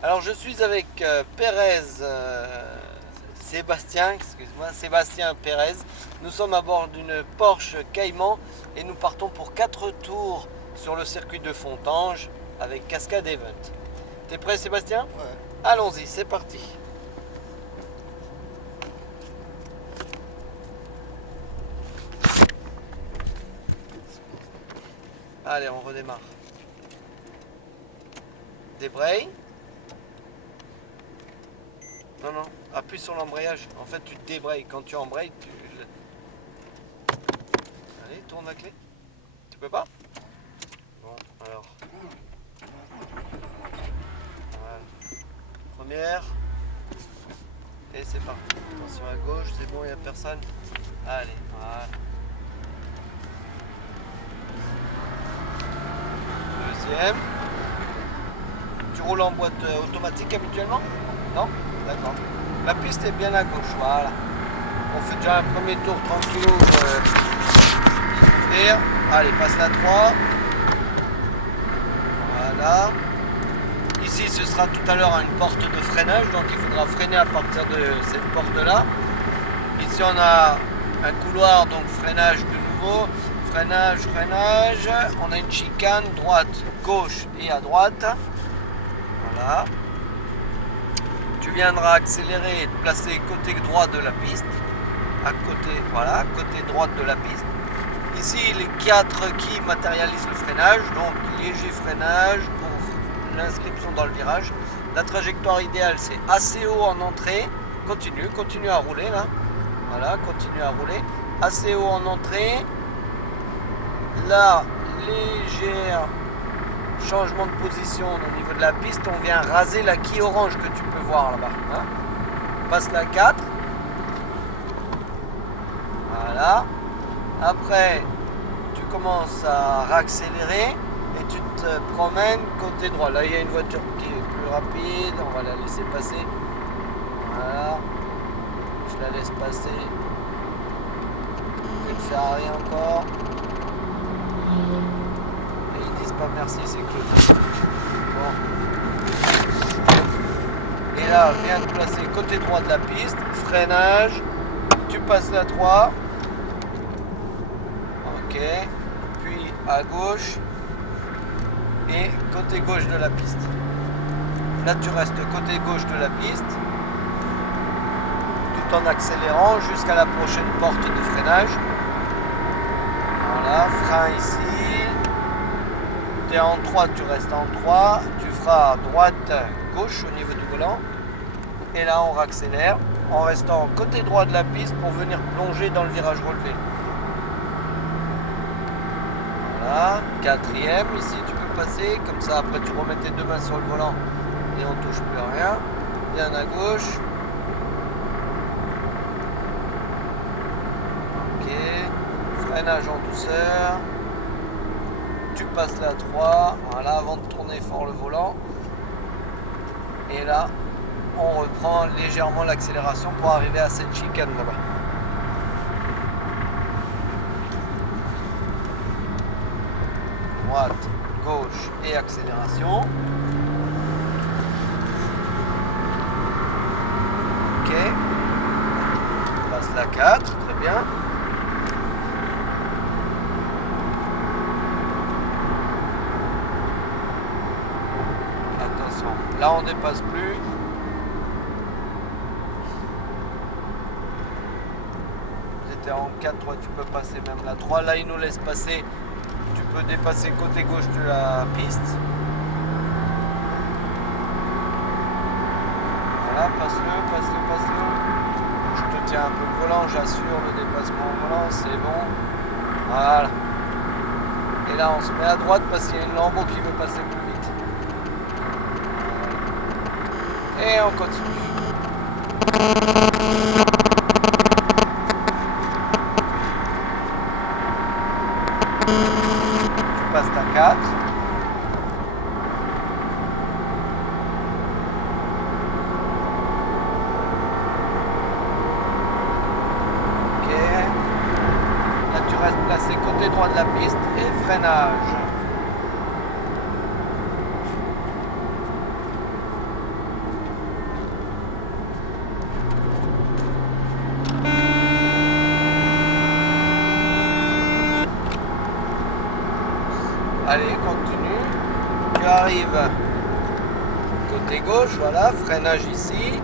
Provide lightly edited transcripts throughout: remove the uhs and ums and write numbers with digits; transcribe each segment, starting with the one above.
Alors je suis avec Pérez, Sébastien, excuse-moi, Sébastien Pérez. Nous sommes à bord d'une Porsche Cayman et nous partons pour 4 tours sur le circuit de Fontanges avec Cascade Event. T'es prêt Sébastien? Ouais. Allons-y, c'est parti. Allez, on redémarre. Débraye. Non, non, appuie sur l'embrayage. En fait, tu débrayes. Quand tu embrayes, tu... Allez, tourne la clé. Tu peux pas? Bon, alors. Voilà. Première. Et c'est parti. Attention à gauche, c'est bon, il n'y a personne. Allez, voilà. Deuxième. Tu roules en boîte automatique habituellement? Non? D'accord. La piste est bien à gauche, voilà. On fait déjà un premier tour tranquillou. Allez, passe la 3. Voilà. Ici, ce sera tout à l'heure une porte de freinage, donc il faudra freiner à partir de cette porte-là. Ici, on a un couloir, donc freinage de nouveau. Freinage, freinage. On a une chicane, droite, gauche et à droite. Voilà. Tu viendras accélérer et te placer côté droit de la piste. À côté, voilà, côté droite de la piste. Ici, les 4 qui matérialisent le freinage, donc léger freinage pour l'inscription dans le virage. La trajectoire idéale, c'est assez haut en entrée. Continue à rouler là. Voilà, continue à rouler. Assez haut en entrée. Là, légère changement de position au niveau de la piste. On vient raser la quille orange que tu peux voir là-bas. Hein. Passe la 4. Voilà. Après, tu commences à réaccélérer et tu te promènes côté droit. Là, il y a une voiture qui est plus rapide. On va la laisser passer. Voilà. Je la laisse passer. Une Ferrari encore. Et ils disent pas merci, c'est que... Bon. Et là, viens te placer côté droit de la piste. Freinage. Tu passes la 3. Ok, puis à gauche et côté gauche de la piste. Là tu restes côté gauche de la piste tout en accélérant jusqu'à la prochaine porte de freinage. Voilà, frein ici. Tu es en 3, tu restes en 3. Tu feras droite, gauche au niveau du volant. Et là on réaccélère en restant côté droit de la piste pour venir plonger dans le virage relevé. Voilà, 4e, ici tu peux passer, comme ça après tu remets tes 2 mains sur le volant et on touche plus à rien. Bien à gauche. Ok, freinage en douceur. Tu passes la 3, voilà, avant de tourner fort le volant. Et là, on reprend légèrement l'accélération pour arriver à cette chicane là-bas. Droite, gauche et accélération. Ok. On passe la 4, très bien. Attention, là on dépasse plus. C'était en 4, toi tu peux passer même la 3. Là il nous laisse passer. Tu peux dépasser côté gauche de la piste. Voilà, passe-le, passe-le, passe-le. Je te tiens un peu le volant, j'assure le dépassement au volant, c'est bon. Voilà. Et là on se met à droite parce qu'il y a une lambeau qui veut passer plus vite. Et on continue. Tu passes ta 4. Ok. Là tu restes placé côté droit de la piste et freinage. Allez, continue. Tu arrives côté gauche, voilà, freinage ici.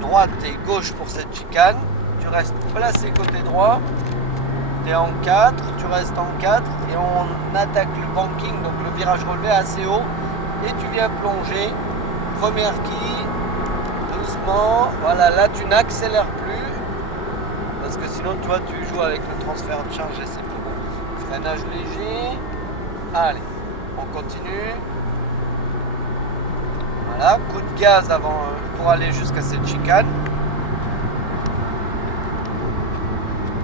Droite et gauche pour cette chicane. Tu restes placé côté droit. Tu es en 4, tu restes en 4 et on attaque le banking, donc le virage relevé assez haut. Et tu viens plonger. Première quille, doucement. Voilà, là tu n'accélères plus. Parce que sinon, tu vois, tu joues avec le transfert de charge et c'est pas bon. Freinage léger. Allez, on continue. Voilà, coup de gaz avant pour aller jusqu'à cette chicane.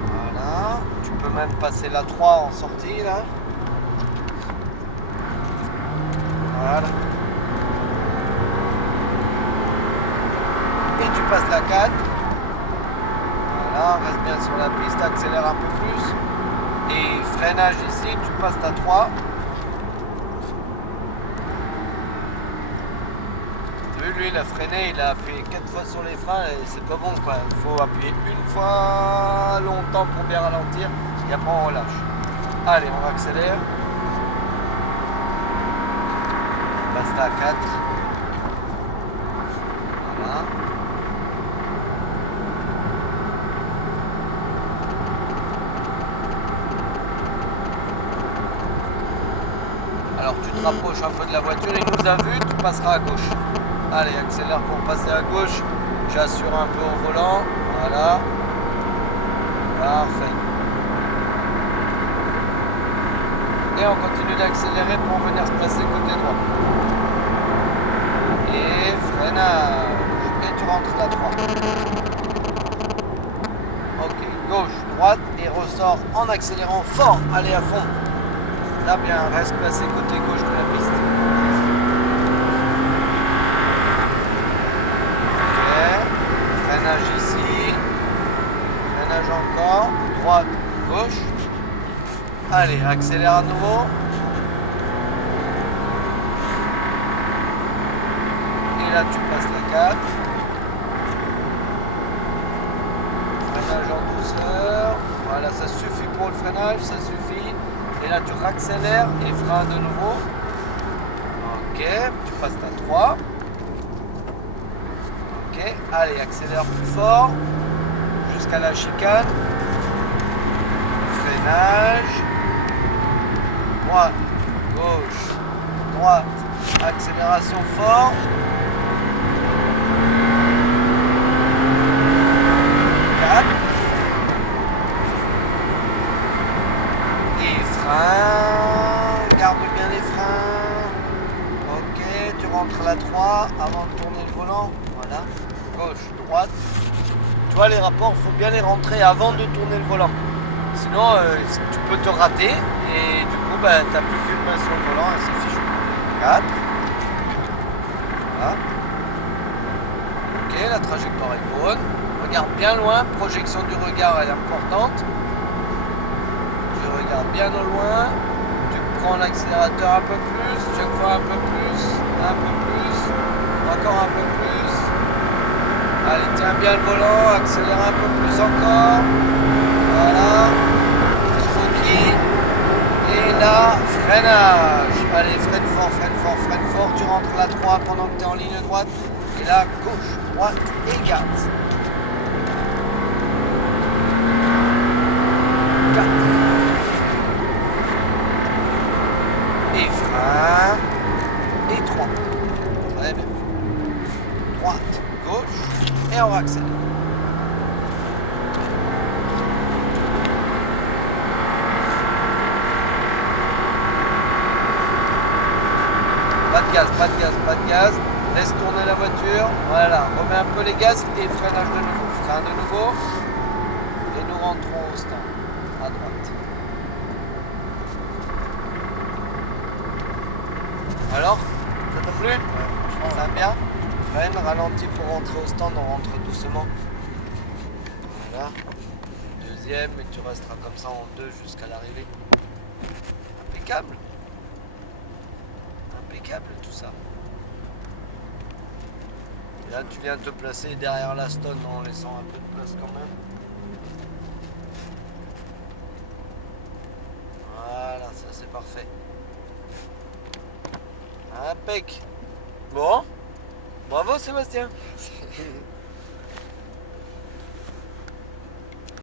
Voilà, tu peux même passer la 3 en sortie là. Voilà. Et tu passes la 4. Voilà, reste bien sur la piste, accélère un peu plus. Et freinage ici, tu passes ta 3. Lui, il a freiné, il a appuyé 4 fois sur les freins et c'est pas bon quoi. Il faut appuyer une fois longtemps pour bien ralentir et après on relâche. Allez, on accélère. Basta à 4. Voilà. Alors tu te rapproches un peu de la voiture, il nous a vu, tu passeras à gauche. Allez, accélère pour passer à gauche. J'assure un peu au volant. Voilà. Parfait. Et on continue d'accélérer pour venir se placer côté droit. Et freinage. Et tu rentres la 3. Ok, gauche, droite et ressort en accélérant fort. Allez à fond. Là bien, reste placé côté gauche de la piste. Freinage ici, freinage encore, droite, gauche. Allez, accélère à nouveau. Et là tu passes la 4. Freinage en douceur. Voilà, ça suffit pour le freinage, ça suffit. Et là tu raccélères et frein de nouveau. Ok, tu passes ta 3. Allez, accélère plus fort jusqu'à la chicane. Freinage. Droite, gauche, droite, accélération fort. 4. Et frein. Garde bien les freins. Ok, tu rentres la 3 avant de tourner le volant. Voilà. Gauche, droite. Tu vois, les rapports, il faut bien les rentrer avant de tourner le volant. Sinon, tu peux te rater et du coup, tu n'as plus qu'une main sur le volant et c'est fichu. 4. Voilà. Ok, la trajectoire est bonne. Regarde bien loin. Projection du regard, elle est importante. Tu regardes bien au loin. Tu prends l'accélérateur un peu plus. Chaque fois un peu plus. Un peu plus. Encore un peu plus. Allez, tiens bien le volant, accélère un peu plus encore. Voilà. Tranquille. Et là, freinage. Allez, freine fort, freine fort, freine fort. Tu rentres la 3 pendant que tu es en ligne droite. Et là, gauche, droite et gaz. 4. Et frein. Et 3. Très bien. Droite, gauche. Et on accélère. Pas de gaz, pas de gaz, pas de gaz. Laisse tourner la voiture. Voilà, remets un peu les gaz et freinage de nouveau. Frein de nouveau. Et nous rentrons au stand. À droite. Alors, ça t'a plu? Ça va bien? Freine, ralentis pour rentrer au stand, on rentre doucement. Voilà. Deuxième, et tu resteras comme ça en 2 jusqu'à l'arrivée. Impeccable. Impeccable tout ça. Et là, tu viens te placer derrière la stone en laissant un peu de place quand même. Voilà, ça c'est parfait. Impec. Bon, bravo Sébastien.